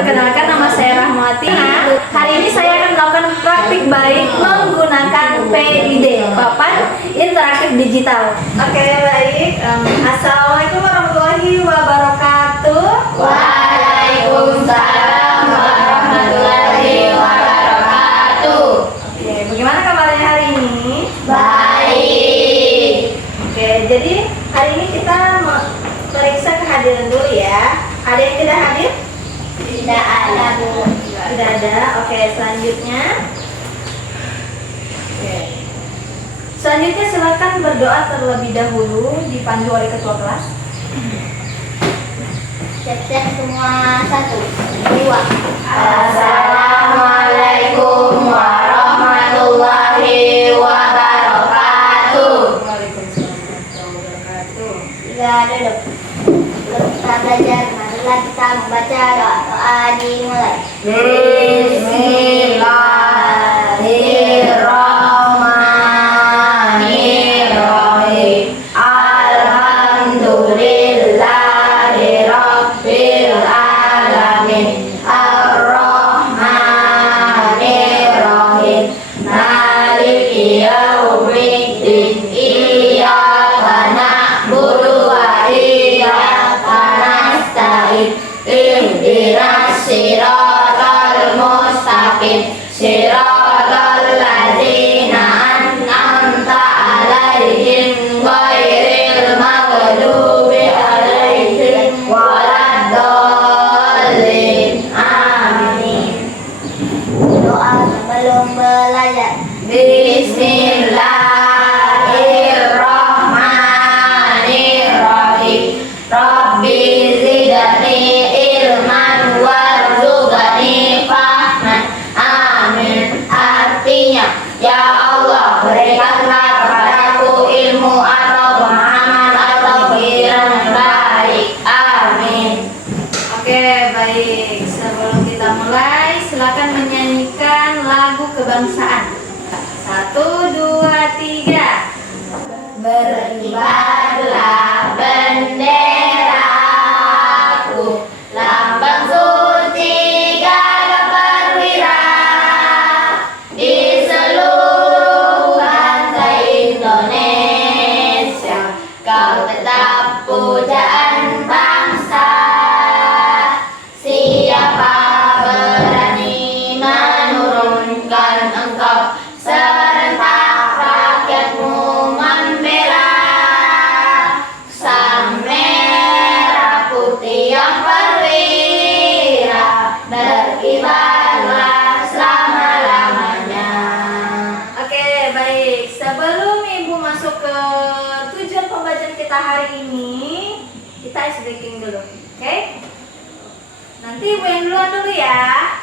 perkenalkan, nama saya Rahmawati. Hari ini saya akan melakukan praktik baik menggunakan PID, papan interaktif digital. Oke, baik. Assalamualaikum warahmatullahi wabarakatuh. Waalaikumsalam warahmatullahi wabarakatuh. Oke, bagaimana kabarnya hari ini? Baik. Oke, jadi hari ini kita periksa kehadiran dulu ya. Ada yang tidak hadir? Tidak ada, Bu. Tidak ada. Oke, selanjutnya. Oke. Selanjutnya silakan berdoa terlebih dahulu dipandu oleh ketua kelas. Siap-siap semua. 1, 2. Assalamualaikum warahmatullahi wabarakatuh. Waalaikumsalam warahmatullahi wabarakatuh. 3, duduk. Sebelum kita belajar, marilah kita membaca doa dimulai. Bismillahirrahmanirrahim. Alhamdulillahirabbil alamin. Arrahmanirrahim. Maliki yaumiddin. Iyyaka na'budu wa iyyaka nasta'in. Ihdinas siratal mustaqim. Siratal ladzina an'amta 'alaihim ghairil maghdubi 'alaihim waladdallin. Amin. Doa sebelum belajar. Bismillahirrahmanirrahim. Rabbi zidni ilman warzuqni fahman. Amin. Artinya, ya Allah, berikanlah kepadaku ilmu atau pemahaman atau pikiran yang baik. Amin. Oke, baik. Sebelum kita mulai, silakan menyanyikan lagu kebangsaan. 1, 2, 3. Berkibarlah benderaku, lambang suci gagah perwira, di seluruh bangsa Indonesia. Kau tetap pujaan bangsa. Siapa berani menurunkan engkau? Serentak rakyatmu membela. Sang merah putih yang perwira, berkibarlah selama-lamanya. Oke, baik. Sebelum Ibu masuk ke tujuan pembelajaran kita hari ini, kita ice breaking dulu. Oke? Nanti Ibu yang duluan dulu ya.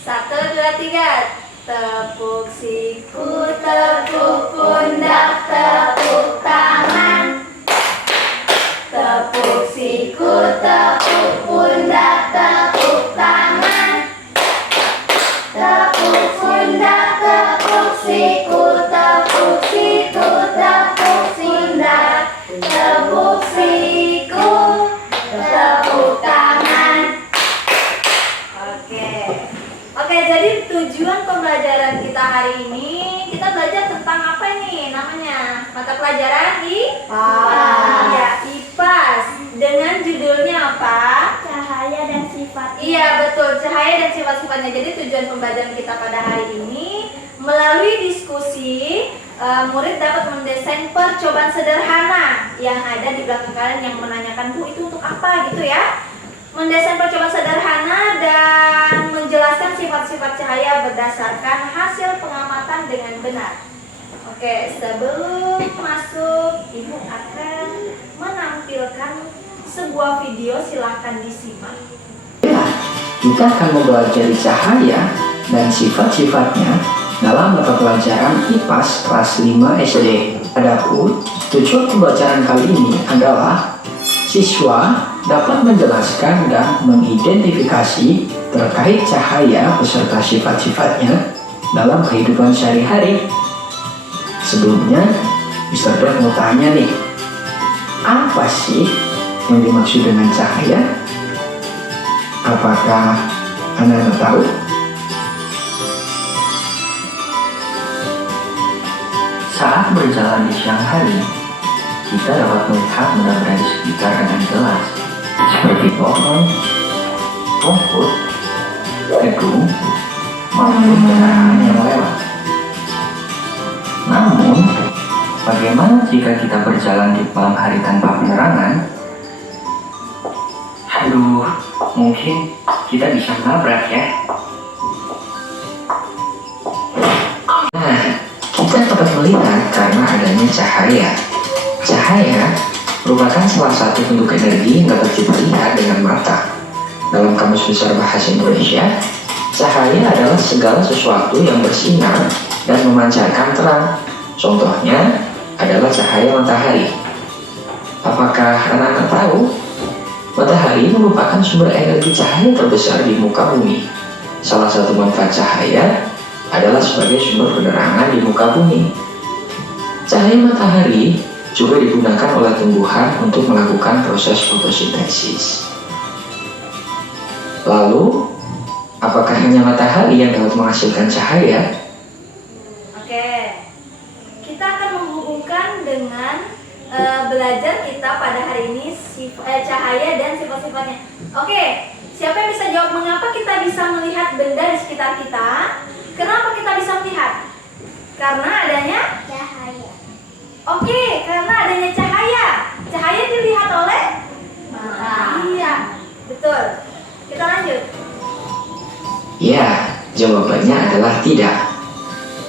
1, 2, 3. Tepuk siku, tepuk pundak, tepuk tangan. Tepuk siku, tepuk pundak, tepuk tangan. Tepuk pundak, tepuk siku, tepuk siku, tepuk pundak, tepuk siku, tepuk tangan. Oke, jadi tujuan pembelajaran kita hari ini, kita belajar tentang apa nih namanya? Mata pelajaran IPAS. Ya, IPAS. Dengan judulnya apa? Cahaya dan sifat. Iya, betul, cahaya dan sifat-sifatnya. Jadi tujuan pembelajaran kita pada hari ini, melalui diskusi, murid dapat mendesain percobaan sederhana yang ada di belakang kalian yang menanyakan, Bu, itu untuk apa gitu ya? Mendesain percobaan sederhana dan menjelaskan sifat-sifat cahaya berdasarkan hasil pengamatan dengan benar. Oke, sebelum masuk, Ibu akan menampilkan sebuah video, silahkan disimak. Kita akan mempelajari cahaya dan sifat-sifatnya dalam mata pelajaran IPAS kelas 5 SD. Adapun tujuan pembelajaran kali ini adalah siswa dapat menjelaskan dan mengidentifikasi terkait cahaya beserta sifat-sifatnya dalam kehidupan sehari-hari. Sebelumnya, Mr. Dev mau tanya nih, apa sih yang dimaksud dengan cahaya? Apakah anak-anak tahu? Saat berjalan di siang hari, kita dapat melihat benda-benda di sekitar dengan jelas, seperti pohon, rumput, gedung, maupun kendaraan yang lewat. Namun, bagaimana jika kita berjalan di malam hari tanpa penerangan? Aduh, mungkin kita bisa menabrak ya. Nah, kita dapat melihat karena adanya cahaya. Cahaya merupakan salah satu bentuk energi yang dapat kita lihat dengan mata. Dalam Kamus Besar Bahasa Indonesia, cahaya adalah segala sesuatu yang bersinar dan memancarkan terang. Contohnya adalah cahaya matahari. Apakah anak-anak tahu? Matahari merupakan sumber energi cahaya terbesar di muka bumi. Salah satu manfaat cahaya adalah sebagai sumber penerangan di muka bumi. Cahaya matahari juga digunakan oleh tumbuhan untuk melakukan proses fotosintesis. Lalu, apakah hanya matahari yang dapat menghasilkan cahaya? Oke, kita akan menghubungkan dengan belajar kita pada hari ini cahaya dan sifat-sifatnya. Oke, siapa yang bisa jawab mengapa kita bisa melihat benda di sekitar kita? Kenapa kita bisa melihat? Karena adanya Cahaya. Oke, karena adanya cahaya. Cahaya dilihat oleh Mata. Iya, betul. Kita lanjut. Ya, jawabannya adalah tidak.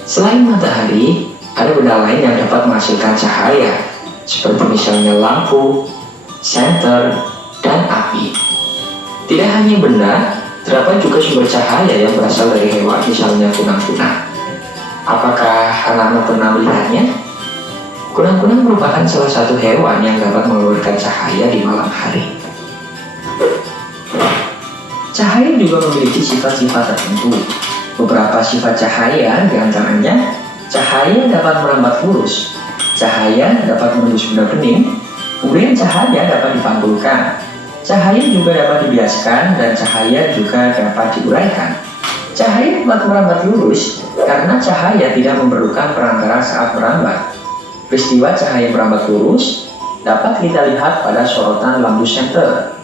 Selain matahari, ada benda lain yang dapat menghasilkan cahaya, seperti misalnya lampu, senter, dan api. Tidak hanya benda, terdapat juga sumber cahaya yang berasal dari hewan, misalnya kunang-kunang. Apakah anak-anak pernah melihatnya? Kunang-kunang merupakan salah satu hewan yang dapat mengeluarkan cahaya di malam hari. Cahaya juga memiliki sifat-sifat tertentu. Beberapa sifat cahaya diantaranya, cahaya dapat merambat lurus, cahaya dapat menembus benda bening, kemudian cahaya dapat dipantulkan, cahaya juga dapat dibiaskan, dan cahaya juga dapat diuraikan. Cahaya dapat merambat lurus karena cahaya tidak memerlukan perantara saat merambat. Peristiwa cahaya merambat lurus dapat kita lihat pada sorotan lampu senter.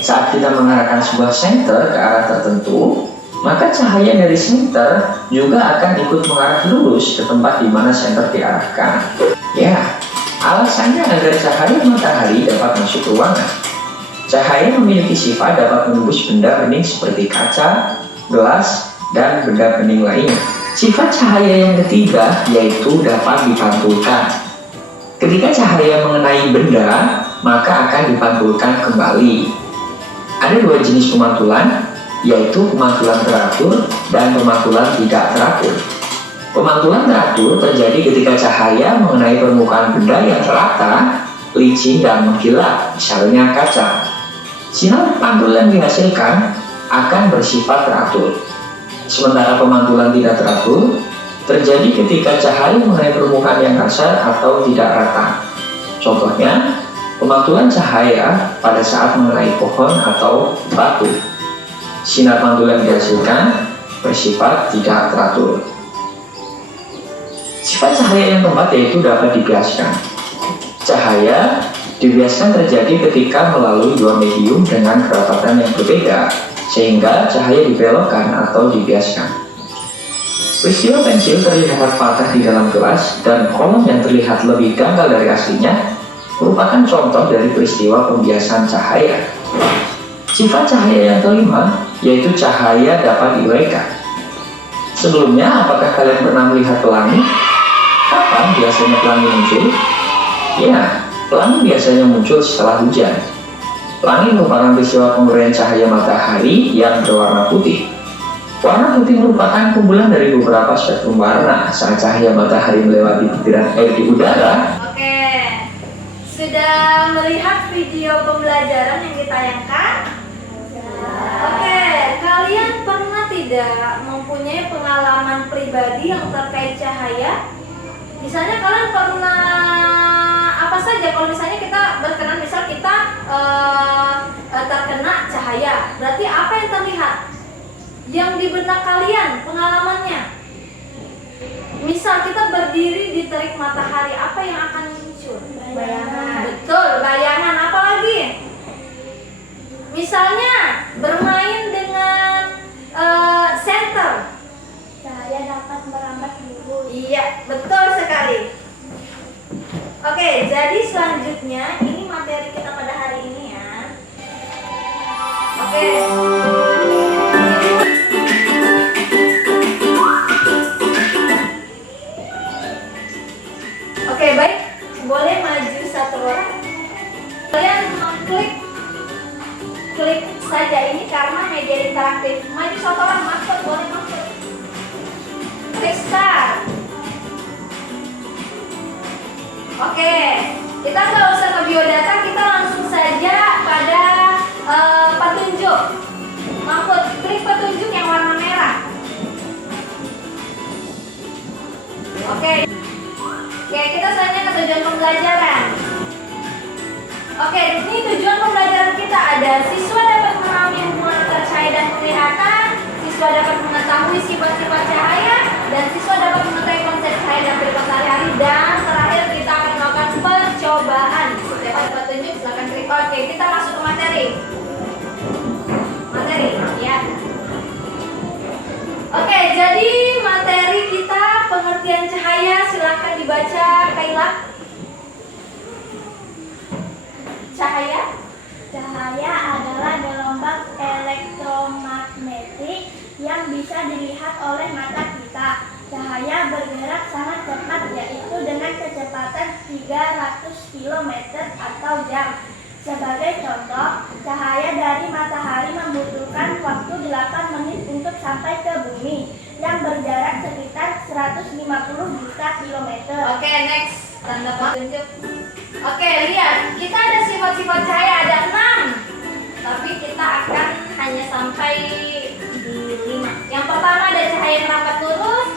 Saat kita mengarahkan sebuah senter ke arah tertentu, maka cahaya dari senter juga akan ikut mengarah lurus ke tempat di mana senter diarahkan. Ya, alasannya agar cahaya matahari dapat masuk ruangan. Cahaya memiliki sifat dapat menembus benda bening seperti kaca, gelas, dan benda bening lainnya. Sifat cahaya yang ketiga yaitu dapat dipantulkan. Ketika cahaya mengenai benda, maka akan dipantulkan kembali. Ada dua jenis pemantulan, yaitu pemantulan teratur dan pemantulan tidak teratur. Pemantulan teratur terjadi ketika cahaya mengenai permukaan benda yang rata, licin, dan mengkilap, misalnya kaca. Sinar pantul yang dihasilkan akan bersifat teratur. Sementara pemantulan tidak teratur terjadi ketika cahaya mengenai permukaan yang kasar atau tidak rata. Contohnya, pemantulan cahaya pada saat mengenai pohon atau batu. Sinar pantul yang dihasilkan bersifat tidak teratur. Sifat cahaya yang keempat yaitu dapat dibiaskan. Cahaya dibiaskan terjadi ketika melalui dua medium dengan kerapatan yang berbeda, sehingga cahaya dibelokkan atau dibiaskan. Peristiwa pensil terlihat patah di dalam gelas dan kolom yang terlihat lebih dangkal dari aslinya merupakan contoh dari peristiwa pembiasan cahaya. Sifat cahaya yang kelima yaitu cahaya dapat diuraikan. Sebelumnya, apakah kalian pernah melihat pelangi? Kapan biasanya pelangi muncul? Ya, pelangi biasanya muncul setelah hujan. Pelangi merupakan peristiwa penguraian cahaya matahari yang berwarna putih. Warna putih merupakan kumpulan dari beberapa spektrum warna saat cahaya matahari melewati butiran air di udara. Oke, sudah melihat video pembelajaran yang ditayangkan? Oke, kalian pernah tidak mempunyai pengalaman pribadi yang terkait cahaya? Misalnya kalian pernah apa saja? Kalau misalnya kita berkenan, misal kita terkena cahaya, berarti yang di benak kalian pengalamannya? Misal kita berdiri di terik matahari, apa yang akan muncul? Bayangan. Betul, bayangan. Apa lagi? Misalnya bermain dengan senter. Cahaya dapat merambat lurus. Iya, betul sekali. Oke, jadi selanjutnya ini materi kita pada hari ini ya. Oke. Oke, baik. Boleh maju satu orang. Kalian klik saja ini karena media interaktif. Maju satu orang, masuk, boleh masuk. Klik start. Oke, kita nggak usah ke biodata, kita langsung saja pada petunjuk. Mahfud, klik petunjuk yang warna merah. Oke, kita selanjutnya ke tujuan pembelajaran. Oke, ini tujuan pembelajaran kita ada siswa dapat memahami hubungan antara cahaya dan penglihatan, siswa dapat mengetahui sifat-sifat cahaya, dan siswa dapat mengetahui konsep cahaya dan kehidupan sehari-hari, dan terakhir kita akan melakukan percobaan. Setiap ada petunjuk silakan klik. Oke, kita masuk ke materi. Ya. Oke, jadi materi kita pengertian cahaya, silakan dibaca Kaila. Cahaya adalah gelombang elektromagnetik yang bisa dilihat oleh mata kita. Cahaya bergerak sangat cepat, yaitu dengan kecepatan 300 km atau jam. Sebagai contoh, cahaya dari matahari membutuhkan waktu 8 menit untuk sampai ke bumi yang berjarak sekitar 150 juta kilometer. Oke, next. Tanda petunjuk. Oke, lihat. Kita ada sifat-sifat cahaya, ada 6. Tapi kita akan hanya sampai di 5. Yang pertama ada cahaya merambat lurus,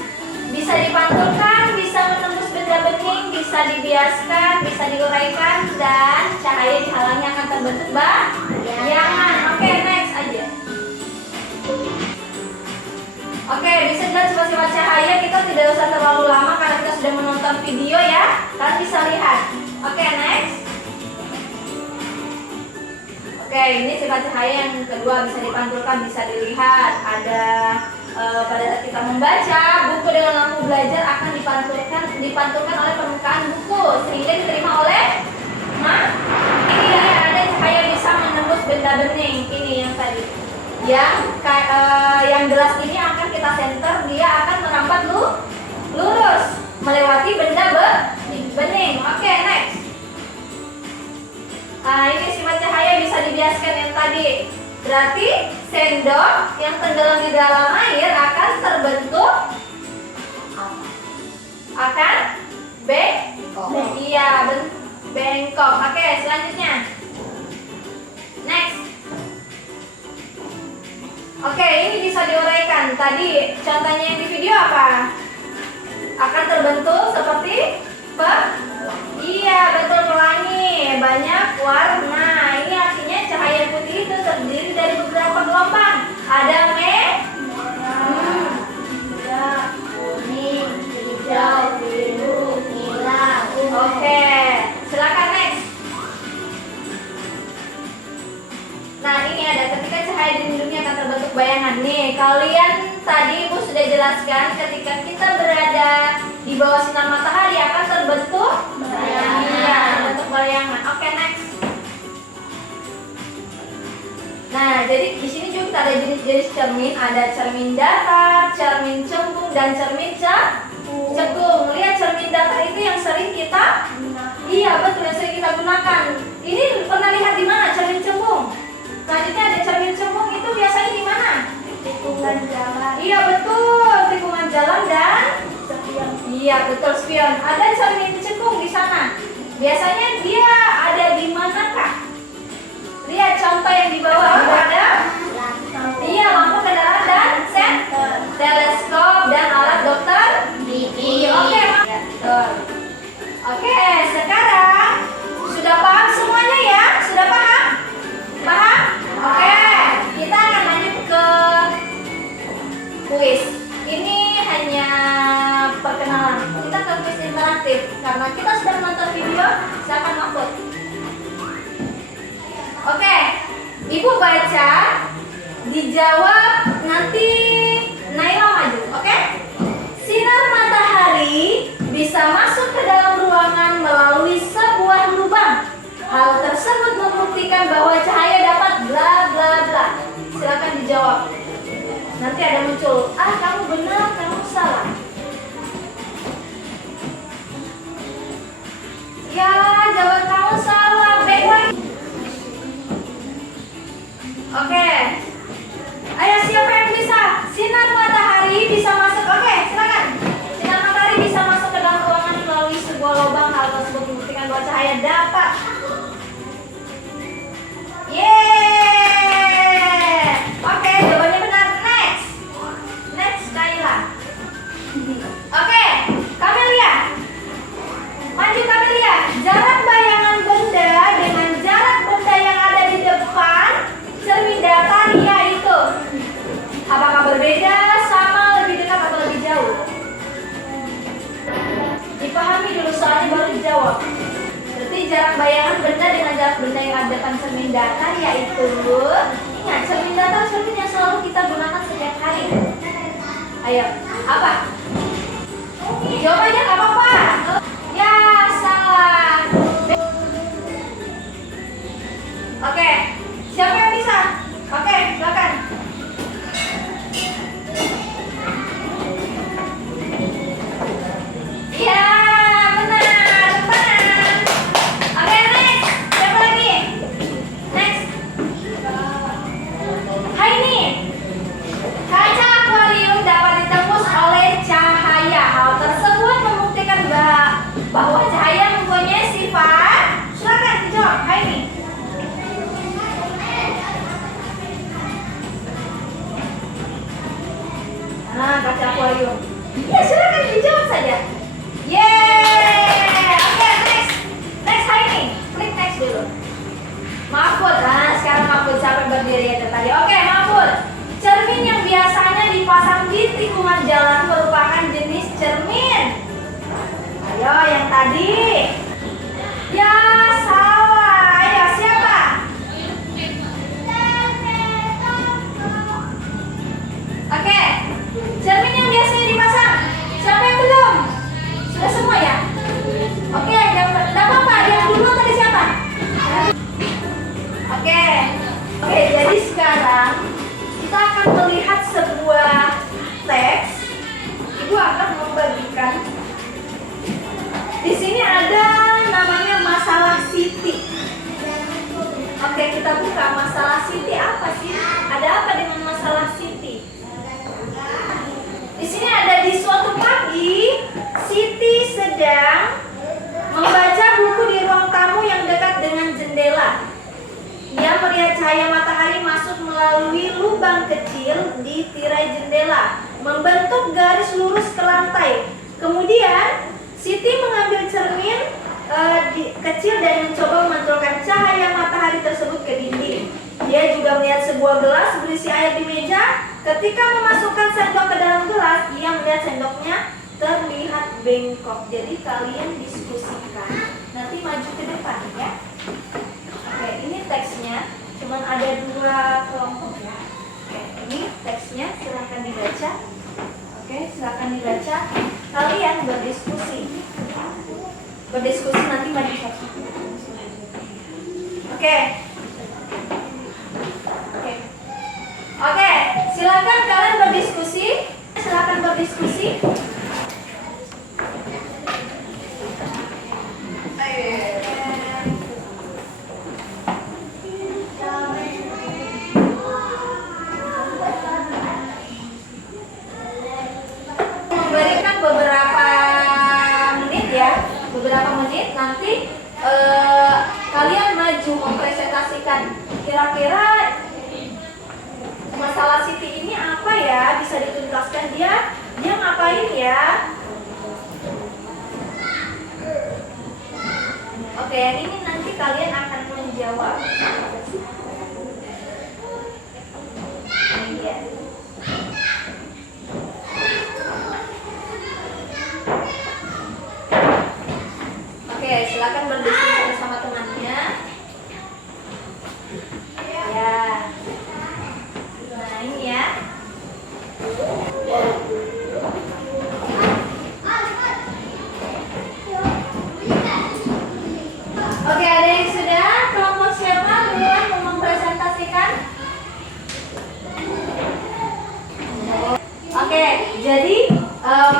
bisa dipantulkan, bisa menembus benda bening, bisa dibiaskan, bisa diuraikan, dan cahaya dihalangi akan terbentuk bayangan. Oke, next aja. Oke, bisa dilihat sifat-sifat cahaya. Kita tidak usah terlalu lama karena kita sudah menonton video ya. Kalian bisa lihat. Oke, next. Oke, ini sifat cahaya yang kedua, bisa dipantulkan, bisa dilihat. Ada pada saat kita membaca buku dengan lampu belajar akan dipantulkan oleh permukaan buku sehingga diterima oleh ini ya, ada cahaya bisa menembus benda bening. Ini yang tadi. Yang gelas ini akan kita center, dia akan merambat lurus melewati benda bening. Oke, next. Nah, ini sifat cahaya bisa dibiaskan yang tadi. Berarti sendok yang tenggelam di dalam air akan terbentuk bengkok. Oke, selanjutnya. Next. Oke, ini bisa diuraikan. Tadi contohnya yang di video apa? Akan terbentuk seperti Iya, betul, pelangi, banyak warna. Ini artinya cahaya putih itu terdiri dari beberapa gelombang. Ada merah, kuning, hijau, biru, nila. Oke, silakan next. Nah, ini ada ketika cahaya dilindungi akan terbentuk bayangan. Nih, kalian tadi Ibu sudah jelaskan ketika kita berada di bawah sinar matahari akan terbentuk bayangan. Iya, terbentuk bayangan. Oke, next. Nah, jadi di sini juga kita ada jenis-jenis cermin. Ada cermin datar, cermin cembung, dan cermin cekung. Lihat cermin datar itu yang sering kita betul, yang sering kita gunakan. Ini pernah lihat di mana cermin cembung? Selanjutnya ada cermin cembung, itu biasanya di mana? Tikungan jalan. Iya, betul, tikungan jalan dan Spion. iya, betul, spion. Ada cermin cekung di sana. Biasanya dia ada di manakah? Lihat contoh yang di bawah ada iya, lampu kendaraan dan teleskop dan alat dokter gigi. Oke, ya, betul. Oke, sekarang sudah paham semuanya ya? Sudah paham? Paham? Oke, kita akan lanjut ke Silakan Mahfud. Oke, Ibu baca, dijawab, nanti Naila maju, oke? Sinar matahari bisa masuk ke dalam ruangan melalui sebuah lubang. Hal tersebut membuktikan bahwa cahaya dapat bla bla bla. Silakan dijawab. Nanti ada muncul, kamu benar, kamu salah. Ya, jawaban kamu salah. Baik lagi. Oke. Ayo, siapa yang bisa? Sinar matahari bisa masuk. Oke, silakan. Sinar matahari bisa masuk ke dalam ruangan melalui sebuah lubang. Hal tersebut membuktikan bahwa cahaya dapat. Yeay. Oke, jawabannya benar. Next. Next, Kaila. Oke, Kamelia. Maju Kamelia. Jarak bayangan benda dengan jarak benda yang ada di depan cermin datar yaitu, apakah berbeda, sama, lebih dekat atau lebih jauh? Dipahami dulu soalnya baru dijawab. Berarti jarak bayangan benda dengan jarak benda yang ada di depan cermin datar yaitu, ingat cermin datar cermin yang selalu kita gunakan setiap hari. Ayo, apa? Jawabannya nggak apa-apa. Ya, salah. Oke, siapa yang bisa? Oke, silakan. Ya, benar, benar. Oke, next. Siapa lagi? Next. Hai nih. Kaca akuarium dapat ditembus oleh cahaya. Hal tersebut membuktikan bahwa cahaya mempunyai sifat. Silakan dijawab. Hai nih. Kaca akuarium. Ya, silakan dijawab saja. Yeay. Oke, next. Next, hai nih. Klik next dulu. Mahfud. Sekarang Mahfud siapa yang berdiri ya tadi. Oke, Mahfud. Cermin yang biasanya dipasang di tikungan jalan merupakan jenis cermin. Ayo, yang tadi. Ya, salah. Ayo, siapa? Oke. Cermin yang biasanya dipasang. Siapa yang belum? Sudah semua ya? Oke, tidak apa-apa. Yang dulu tadi siapa? Oke. Oke, jadi sekarang kita akan melihat sebuah teks. Ibu akan membagikan. Di sini ada namanya masalah Siti. Oke, kita buka masalah Siti apa sih? Ada apa dengan masalah Siti? Di sini ada, di suatu pagi Siti sedang membaca buku di ruang tamu yang dekat dengan jendela. Ia melihat cahaya matahari masuk melalui lubang kecil di tirai jendela, membentuk garis lurus ke lantai. Kemudian Siti mengambil cermin kecil dan mencoba memantulkan cahaya matahari tersebut ke dinding. Dia juga melihat sebuah gelas berisi air di meja. Ketika memasukkan sendok ke dalam gelas, ia melihat sendoknya terlihat bengkok. Jadi kalian diskusikan. Nanti maju ke depan ya. Oke, ini teksnya. Cuman ada 2 kelompok ya. Oke, ini teksnya. Silahkan dibaca. Oke, silahkan dibaca. Kalian berdiskusi. Berdiskusi nanti maju satu. Oke. Oke, silakan kalian berdiskusi. Silakan berdiskusi. Memberikan beberapa menit ya, beberapa menit nanti kalian maju mempresentasikan kira-kira masalah Siti ini apa ya, bisa dituntaskan dia ngapain ya. Oke, yang ini nanti kalian akan menjawab. Iya. Oke, silakan berdiskusi.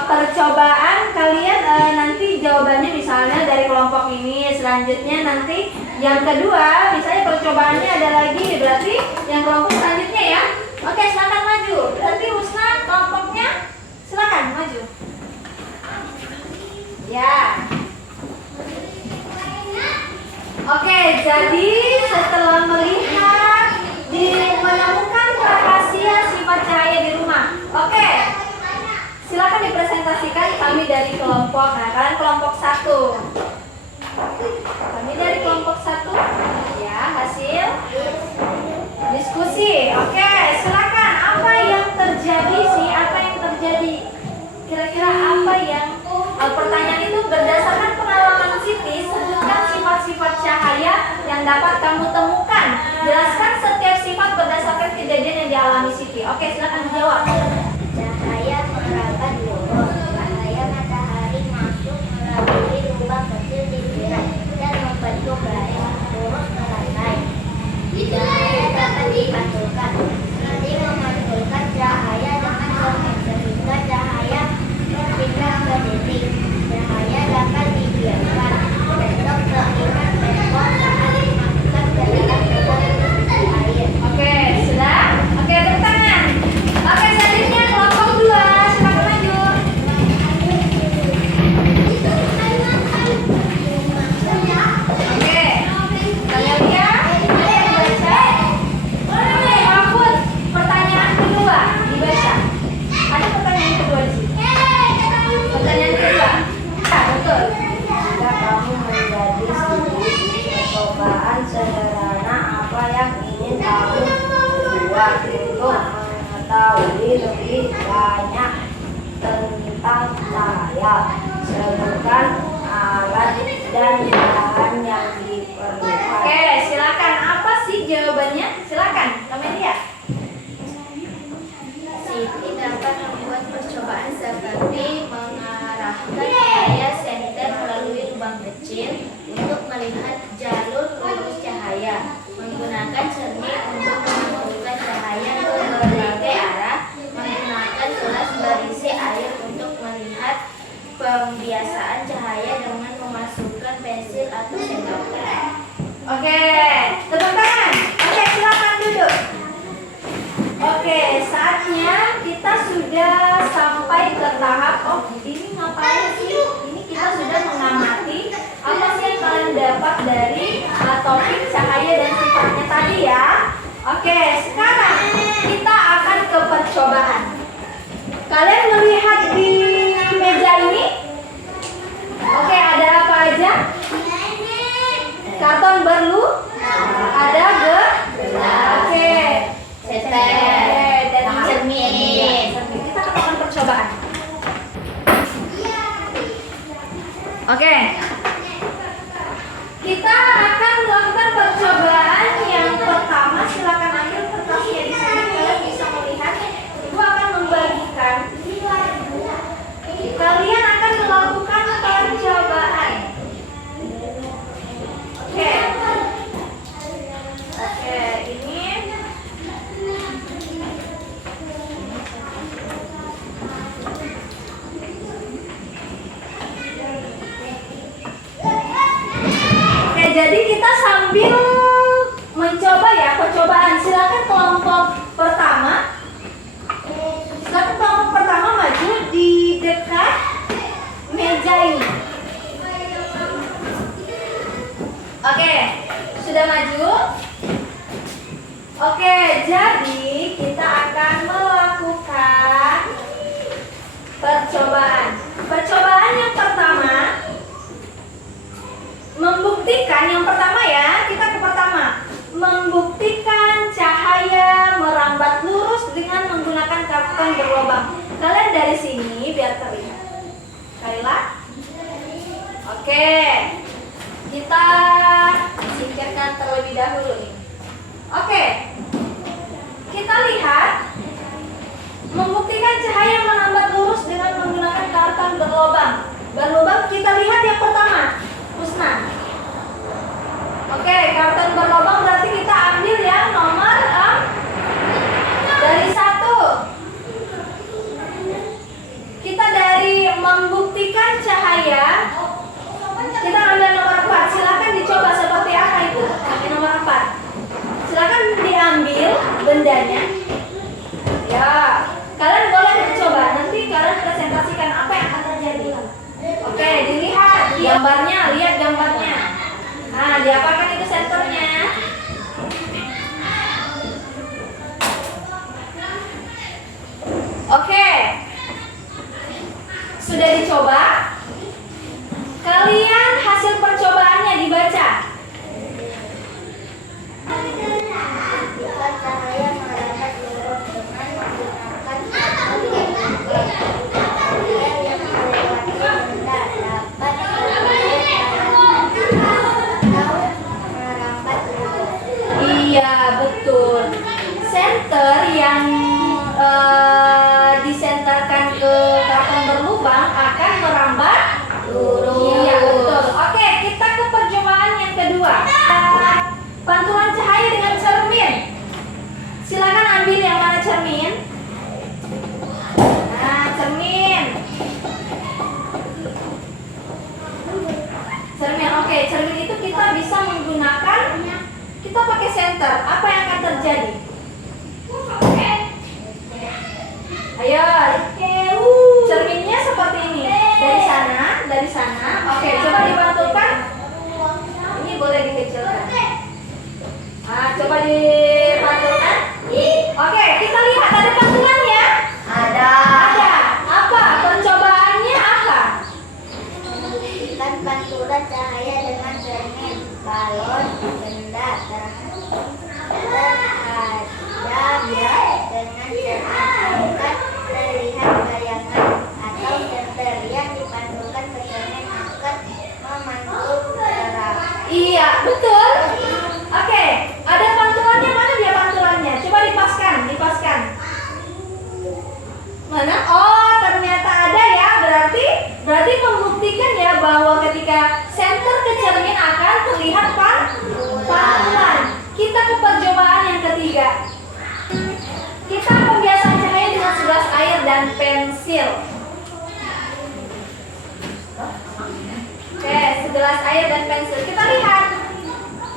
percobaan kalian nanti jawabannya misalnya dari kelompok ini, selanjutnya nanti yang kedua misalnya percobaannya ada lagi, berarti yang kelompok selanjutnya ya. Oke, silakan maju. Nanti Husna kelompoknya silakan maju. Ya. Oke, jadi setelah melihat menemukan rahasia sifat cahaya di rumah. Oke. Silakan dipresentasikan kami dari kelompok. Nah, kalian kelompok 1. Kami dari kelompok 1. Ya, hasil diskusi. Oke, silakan. Apa yang terjadi sih? Apa yang terjadi? Kira-kira apa yang pertanyaan itu berdasarkan pengalaman Siti, sebutkan sifat-sifat cahaya yang dapat kamu temukan. Jelaskan setiap sifat berdasarkan kejadian yang dialami Siti. Oke, silakan dijawab. Cahaya merambat lurus, cahaya matahari masuk melalui lubang kecil di jiran dan membentuk garis lurus ke lantai. Cahaya dapat dipantulkan, nanti memantulkan cahaya dengan komik sehingga cahaya berpindah ke dinding. Cahaya dapat dibiarkan, bentuk terlihat tembok saat dimasukkan ke dalam botol air. Oke, sudah? Oke, tepuk tangan. Oke, selanjutnya kelompok 2. Silakan maju. Oke. Kalian lihat? Kalian baca? Oke, Mahfud. Pertanyaan kedua dibaca. Ada pertanyaan kedua di sini. Pertanyaan kedua. Ya, betul. Jika kamu menjadi studi percobaan sederhana, apa yang ingin kamu buat untuk mengetahui lebih banyak tentang cahaya? Sebutkan alat dan bahan yang diperlukan. Oke, silakan. Apa sih jawabannya? Silakan, kami lihat. Siti dapat membuat percobaan seperti mengarahkan cahaya senter melalui lubang kecil untuk melihat jalur lurus cahaya, menggunakan cermin untuk memantulkan cahaya ke berbagai arah, menggunakan gelas berisi air untuk melihat pembiasaan cahaya dengan memasukkan pensil atau sendok. Oke, tepuk tangan. Oke, silakan duduk. Oke, saatnya kita sudah sampai ke tahap ini ngapain sih? Ini kita sudah mengamati apa sih yang kalian dapat dari topik cahaya dan sifatnya tadi ya. Oke, sekarang kita akan ke percobaan. Kalian melihat di meja ini? Oke, ada apa aja? Karton berlu? Ada Oke. Dan cermin. Kita akan percobaan. Oke. Kita akan melakukan percobaan yang pertama. Silakan ambil kertasnya di sini. Kalian bisa melihat. Ibu akan membagikan. Kalian akan melakukan percobaan. Oke. Oke, ini jadi kita sambil mencoba ya percobaan. Silakan kelompok pertama. Silakan kelompok pertama maju di dekat meja ini. Oke, sudah maju? Oke, jadi kita akan melakukan percobaan. Percobaan yang pertama membuktikan, yang pertama ya, kita ke pertama. Membuktikan cahaya merambat lurus dengan menggunakan karton berlubang. Kalian dari sini biar terlihat. Kalilah. Oke. Kita singkirkan terlebih dahulu nih. Oke. Kita lihat membuktikan cahaya merambat lurus dengan menggunakan karton berlubang. Berlubang kita lihat yang pertama. Husna. Oke, karton berlubang berarti kita ambil yang nomor dari 1. Kita dari gambarnya, lihat gambarnya. Nah, diapakan itu senternya? Oke. Sudah dicoba? Kalian hasil percobaannya dibaca. Jika cahaya merambat lurus dengan menggunakan cahaya yang melewati benda dapat atau merambat lurus. Iya, betul. Senter yang disenterkan ke karton berlubang akan merambat lurus. Iya, betul. Oke, kita ke percobaan yang kedua. Pantulan cahaya dengan cermin. Silakan ambil yang mana cermin. Nah, cermin. Cermin, oke. Cermin itu kita bisa menggunakan, kita pakai senter. Apa yang akan terjadi? Ayo, cerminnya seperti ini. Dari sana. Oke, coba dipantulkan. Ini boleh dikecilkan. Nah, coba dipantulkan. Oke, kita lihat ada pantulannya. Ada. Apa? Percobaannya apa? Membuktikan pantulan cahaya dengan cermin. Balon benda terhadap dengan cermin akan terlihat bayangan atau senter yang dipantulkan ke cermin akan memantul terang. Iya, betul. Oke, ada pantulannya, mana dia pantulannya? Coba dipaskan. Mana? Oh, ternyata ada ya. Berarti membuktikan ya bahwa ketika senter ke cermin akan terlihat pantulan. Kita ke percobaan yang ketiga. Kita pembiasaan cahaya dengan segelas air dan pensil. Oke, segelas air dan pensil. Kita lihat.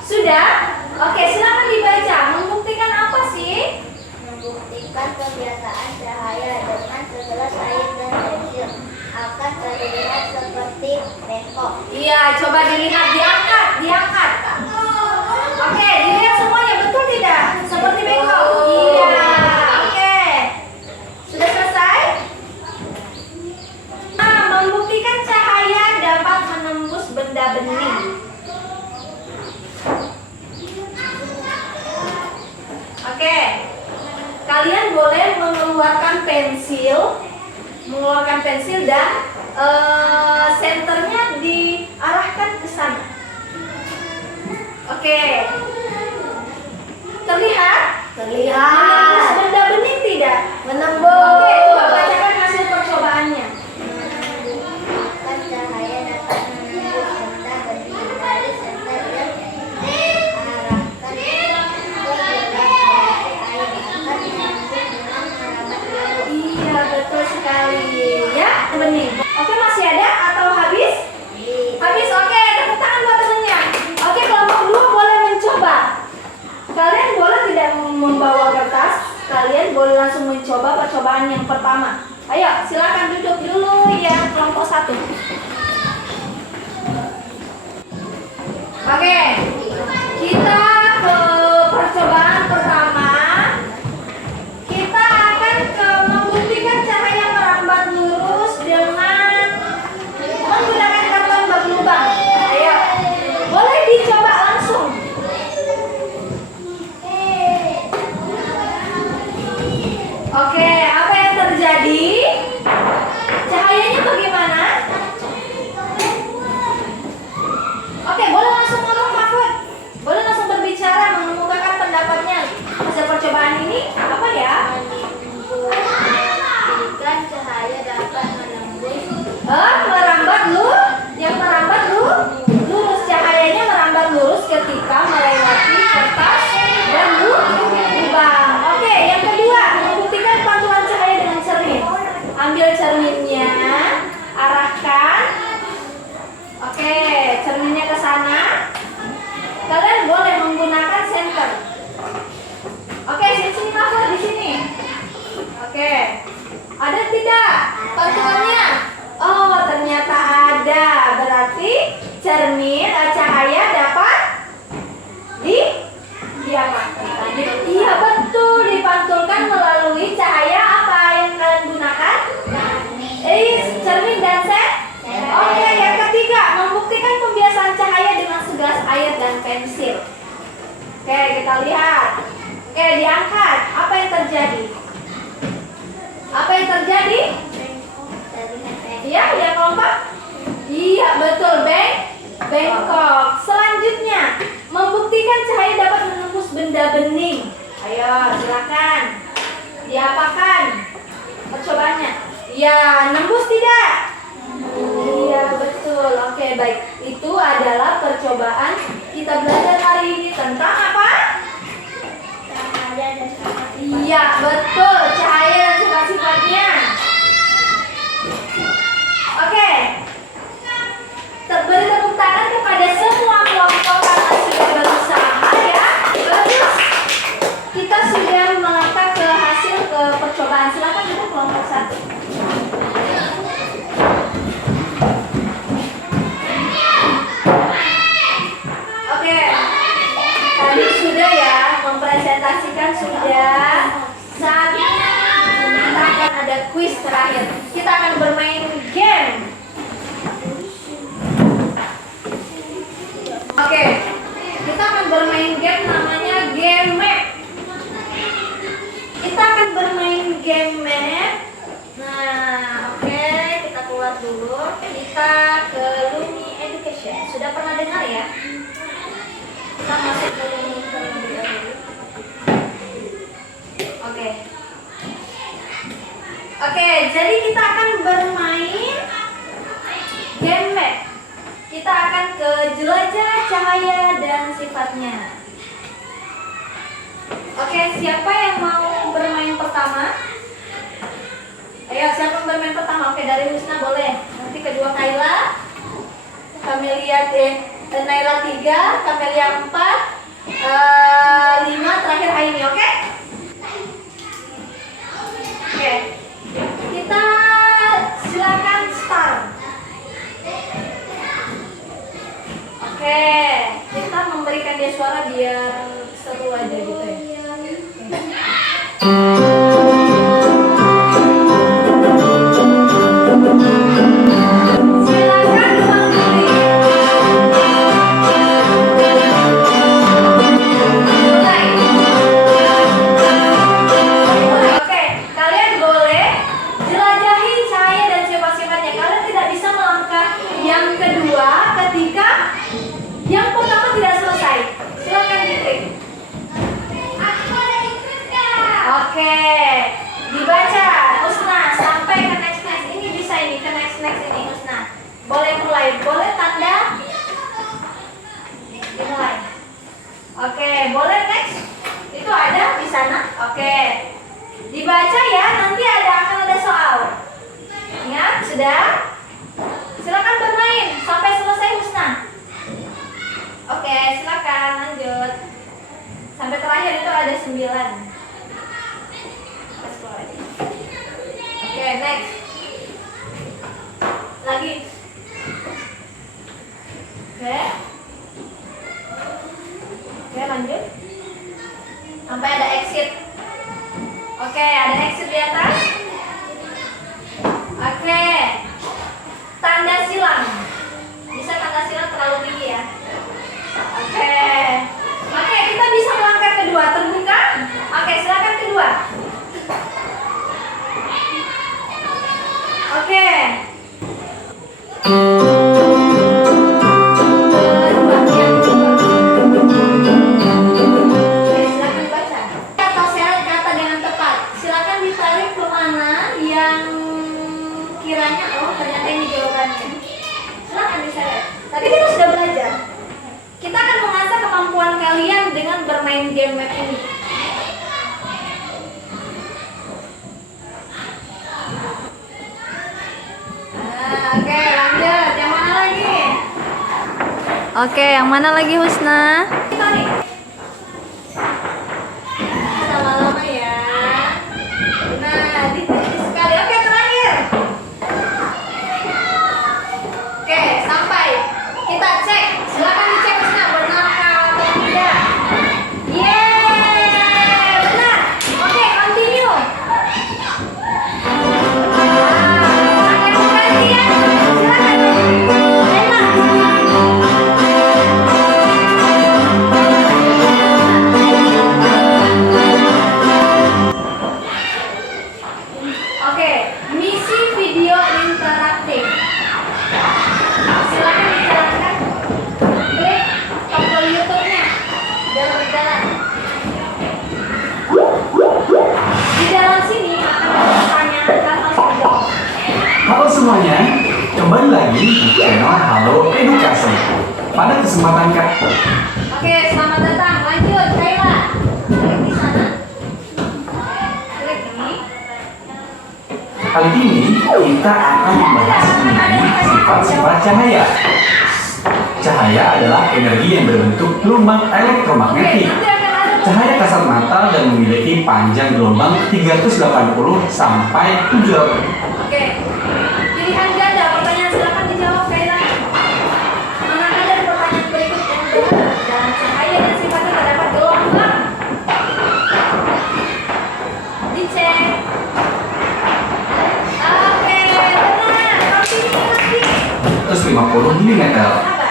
Sudah? Oke, silakan dibaca. Membuktikan apa sih? Membuktikan kebiasaan cahaya dengan segelas air dan pensil akan terlihat seperti bengkok. Iya, coba dilihat, diangkat. Oke, dilihat semuanya, betul tidak? Seperti bengkok. Iya, oke. Sudah selesai? Nah, membuktikan cahaya dapat menembus benda bening. Oke, kalian boleh mengeluarkan pensil dan senternya diarahkan ke sana. Oke, terlihat? Menembus benda bening tidak? Oke, coba bacakan hasil percobaannya. Membuktikan cahaya dapat menembus benda bening dari senter yang diarahkan ke gelas air akan menembus dengan merambat lurus. Iya, betul sekali. Ya, bening. Oke, masih ada atau habis? Habis, oke. Tepuk tangan buat temennya. Oke, kelompok 2 boleh mencoba. Kalian boleh tidak membawa kertas. Kalian boleh langsung mencoba percobaan yang pertama. Ayo, silakan duduk dulu yang kelompok 1. Oke, kita ke percobaan pertama. Kita akan membuktikan cahaya merambat lurus dengan menggunakan karton berlubang. Ayo, boleh dicoba langsung. Oke, apa yang terjadi? Cahayanya bagaimana? Oke, boleh langsung ngomong, Mahfud. Boleh langsung berbicara, mengemukakan pendapatnya. Hasil percobaan ini apa ya? Membuktikan cahaya dapat menembus Merambat lurus. Cahayanya merambat lurus ketika melewati kertas dan lubang. Oke, yang kedua, membuktikan pantulan cahaya dengan cermin. Ambil cerminnya, arahkan. Oke, cerminnya ke sana. Kalian boleh menggunakan senter. Oke, sini Mahfud di sini. Oke. Ada tidak pantulannya? Oh, ternyata ada. Berarti cahaya dapat diapakan? Iya betul, dipantulkan melalui cahaya apa yang kalian gunakan? Cermin dan Oke, yang ketiga, membuktikan pembiasaan cahaya dengan segelas air dan pensil. Oke, kita lihat. Oke, diangkat. Apa yang terjadi? Apa yang terjadi? Iya, dia kelompok. Iya, betul, bengkok. Selanjutnya, membuktikan cahaya dapat menembus benda bening. Ayo, silakan. Diapakan? Percobaannya. Iya, nembus tidak? Iya, betul. Oke, baik. Itu adalah percobaan kita belajar hari ini tentang apa? Cahaya dan sifat-sifat. Iya, betul. Cahaya dan sifat-sifatnya. Oke. Beri tepuk tangan kepada semua kelompok karena sudah berusaha ya. Bagus. Kita sudah melangkah ke hasil ke percobaan. Silakan kita kelompok 1. Oke. Tadi sudah ya mempresentasikan sudah. Saatnya kita akan ada kuis terakhir. Kita akan bermain game. Oke, kita akan bermain game namanya game map. Kita akan bermain game map. Nah, oke, kita keluar dulu. Kita ke Lumi Education. Sudah pernah dengar ya? Kita masuk ke Lumi terlebih dahulu. Oke. Oke, jadi kita akan bermain game map. Kita akan ke jelajah cahaya dan sifatnya. Oke, siapa yang mau bermain pertama? Ayo, siapa yang bermain pertama? Oke, dari Husna boleh. Nanti kedua Kayla, Kamelia Naila 3, Kamelia 4, 5, terakhir Aini, oke? Oke. Kita silakan start. Oke, kita memberikan dia suara biar seru aja gitu ya. Silakan memilih. Mulai. Oke, kalian boleh jelajahi cahaya dan sifat-sifatnya. Kalian tidak bisa melangkah yang kedua ketika yang pertama tidak selesai. Silakan diklik. Oke, dibaca Husna sampai ke next. Ini bisa ini ke next ini Husna. Boleh mulai, boleh tanda dimulai. Oke, boleh next. Itu ada di sana. Oke, dibaca ya. Nanti akan ada soal. Ingat sudah? Silakan bermain sampai selesai Husna. Oke, silakan lanjut. Sampai terakhir itu ada 9. Oke, next. Lagi. Oke. Oke, lanjut. Sampai ada exit. Oke, ada exit di atas. Oke. Tanda silang. Bisa tanda silang terlalu tinggi ya. Oke. Oke, kita bisa melangkah kedua. Terbuka? Oke, silakan kedua. Oke. Silakan baca. Atau syarat kata dengan tepat. Silakan ditarik ke mana yang kiranya ternyata ini jawabannya. Silakan diseret. Tadi kita sudah belajar. Kita akan mengasah kemampuan kalian dengan bermain game map ini. Oke, lanjut. Yang mana lagi? Oke, yang mana lagi Husna? Lama-lama ya. Nah, dipilih sekali. Oke, terakhir. Oke, sampai kita cek lagi di channel Halo Edukasi. Pada kesempatan Oke, selamat datang. Lanjut, Kayla. Klik di sana. Klik ini. kali ini kita akan membahas mengenai sifat-sifat cahaya. Cahaya adalah energi yang berbentuk gelombang elektromagnetik. Cahaya kasat mata dan memiliki panjang gelombang 380 sampai 700. Oke. Pilihan ganda, pertanyaan silakan dijawab, Kayla. Manakah dari pertanyaan berikut yang benar? Dalam cahaya dan sifatnya terdapat gelombang. Dicek. Oke, benar. Continue lagi. 150 mm. Apa?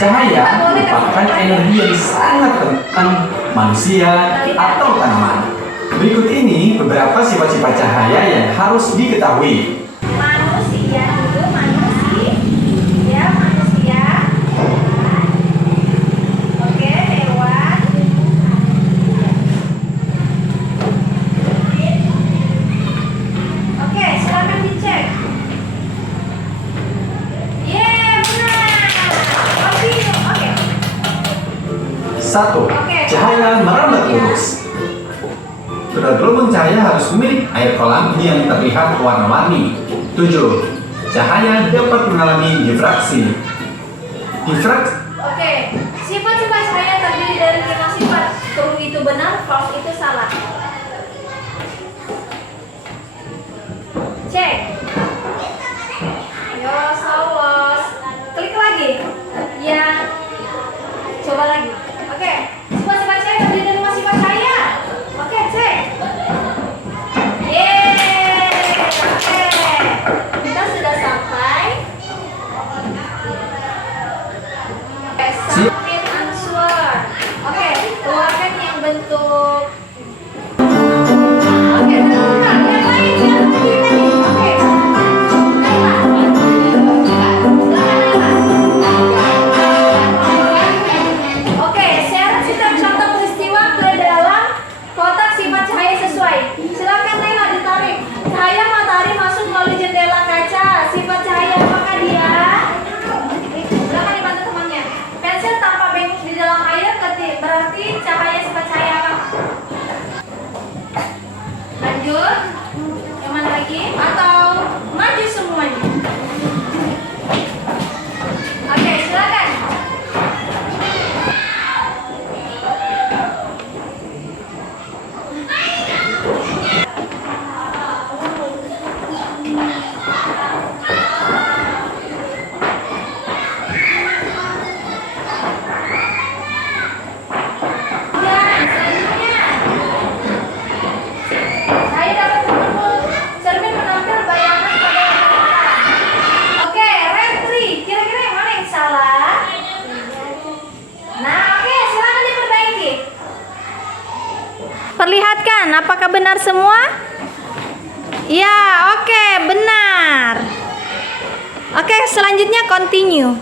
Cahaya merupakan energi yang sangat penting manusia atau tanaman. Berikut ini beberapa sifat-sifat cahaya yang harus diketahui. Manusia dulu, manusia. Oke, hewan. Oke, silakan dicek. Benar. Continue. Oke. 1. Cahaya merambat lurus. Gelombang cahaya harus memiliki air kolam yang terlihat warna-warni. 7. Cahaya dapat mengalami difraksi. Oke, sifat-sifat cahaya terdiri dari 5 sifat. True itu benar, false itu salah. Cek. Yo, salos. Klik lagi. Yang coba lagi. Oke, sifat-sifat cahaya terdiri dari 5 sifat cahaya. Oke, cek. Oke. Kita sudah sampai. Submit answer. Oke, keluarkan yang bentuk. Oke, terbuka. Yang lain yang pilih tadi. Oke. Oke, share setiap contoh peristiwa ke dalam kotak sifat cahaya sesuai. Silakan Laila ditarik. Cahaya matahari masuk melalui jendela kaca. Sifat cahaya apakah dia? Silakan dibantu temannya. Pensil tanpa bengkok di dalam air berarti cahaya sifat cahaya apa? Lanjut. Yang mana lagi? Atau maju semuanya? Oke, silakan. Saya dapat cermin menampil bayangan pada mata. Oke, Retri, kira-kira yang mana yang salah? Nah, oke, silakan diperbaiki. Perlihatkan, apakah benar semua? Ya, oke, benar. Oke, selanjutnya continue.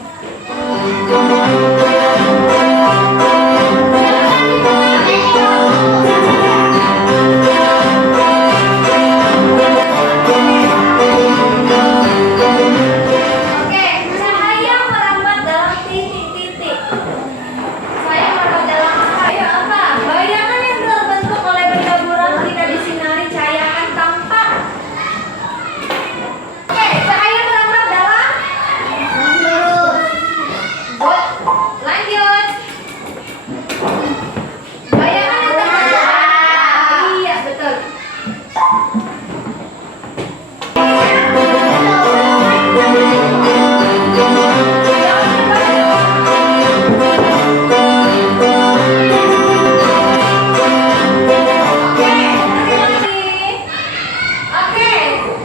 Oke, cahaya merambat dalam titik-titik. Cahaya merambat dalam apa? Bayangan yang terbentuk oleh benda buram ketika disinari cahaya akan tampak. Oke, cahaya merambat dalam. Good. Lanjut. Bayangan yang terbentuk. Iya, betul. Oke,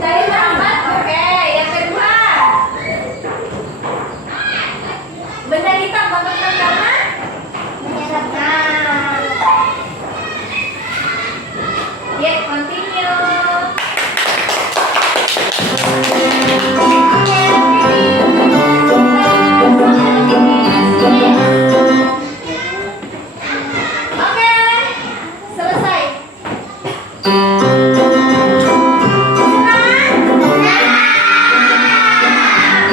dari merambat. Oke, yang kedua. Benda hitam bentukkan karena menyerapkan. Continue. Oke, selesai.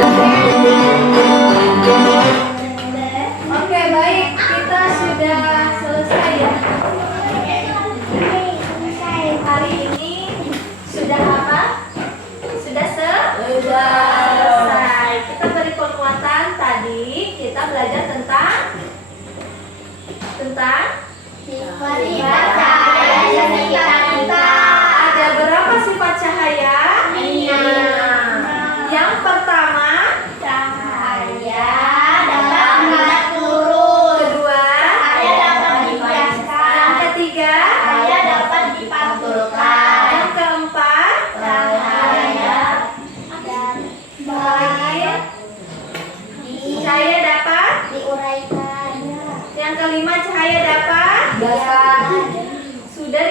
Oke.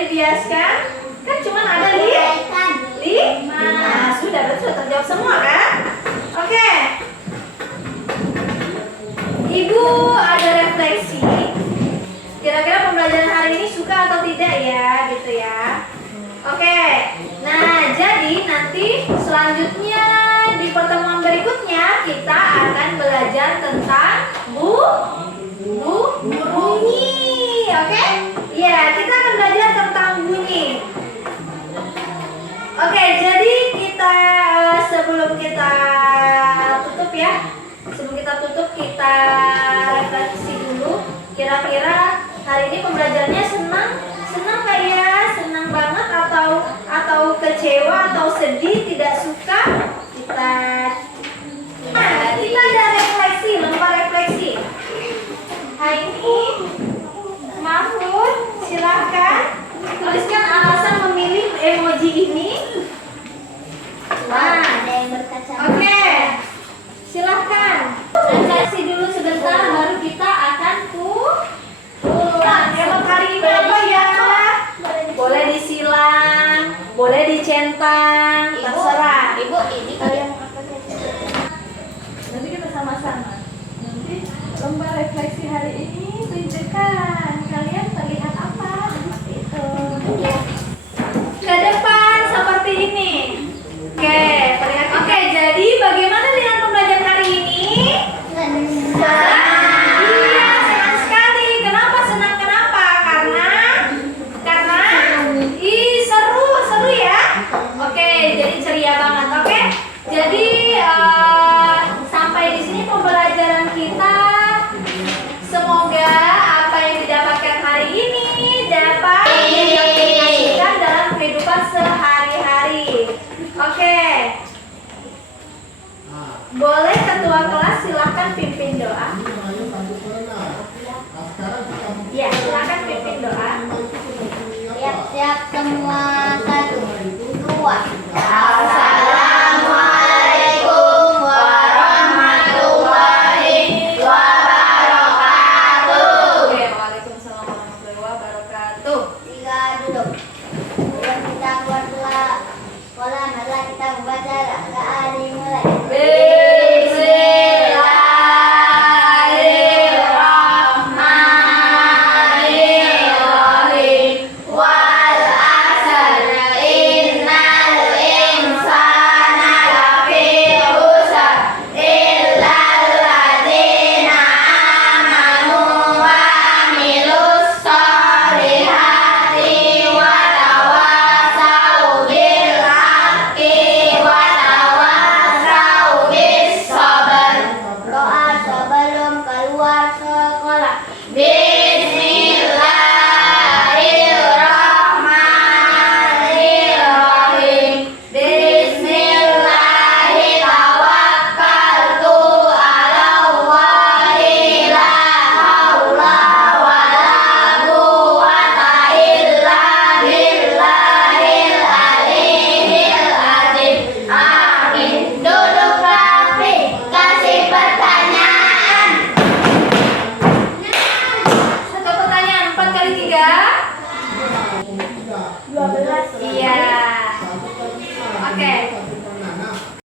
dibiaskan? Kan cuma ada lima. Nah, sudah berarti sudah terjawab semua kan? Oke. Ibu ada refleksi. Kira-kira pembelajaran hari ini suka atau tidak ya, gitu ya. Oke. Nah, jadi nanti selanjutnya di pertemuan berikutnya kita akan belajar tentang bunyi. Oke? Ya, kita akan belajar tentang bunyi. Oke, jadi kita sebelum kita tutup ya. Sebelum kita tutup, kita refleksi dulu. Kira-kira hari ini pembelajarannya senang nggak ya? Senang banget atau kecewa atau sedih, tidak suka? Kita ada refleksi, lomba refleksi. Hari ini Mahfud, silakan tuliskan alasan memilih emoji ini. Nah, ada yang berkaca. oke, silahkan refleksi dulu sebentar, baru kita akan pulang. Tema kali ini apa ya? Boleh disilang, boleh dicentang, terserah. Ibu, ini kalian apa saja? Nanti kita sama-sama. Nanti lomba refleksi hari ini tunjukkan kalian terlihat apa itu. Ke depan seperti ini. Oke, terlihat. Oke, jadi bagaimana dengan pembelajaran hari ini? Senang. Iya, senang sekali. Kenapa senang? Kenapa? Karena seru ya. Oke, jadi ceria banget. Oke. Jadi sampai di sini pembelajaran kita. Semoga apa yang didapatkan hari ini dapat diaplikasikan dalam kehidupan sehari-hari. Oke. Boleh ketua kelas silahkan pimpin doa. Ya, silahkan pimpin doa. Siap-siap semua. 1, 2. Assalamualaikum warahmatullahi wabarakatuh. Oke, waalaikumsalam warahmatullahi wabarakatuh. 3, duduk. Sebelum kita keluar sekolah, marilah kita membaca doa dimulai. Bismillahirrahmanirrahim. Wal asr innal insana lafi khusr illal ladzina amanu wa amilus sholihati wa tawasau bil haqqi wa tawasau bis sabr. Doa sebelum keluar sekolah. Bismillahirrahmanirrahim. Bismillahi tawakkaltu ala Allahi la haula wala quwwata illa billahil aliyyil azim. Amin. Duduk rapi, kasih pertanyaan. Satu pertanyaan 4 kali 3. 12.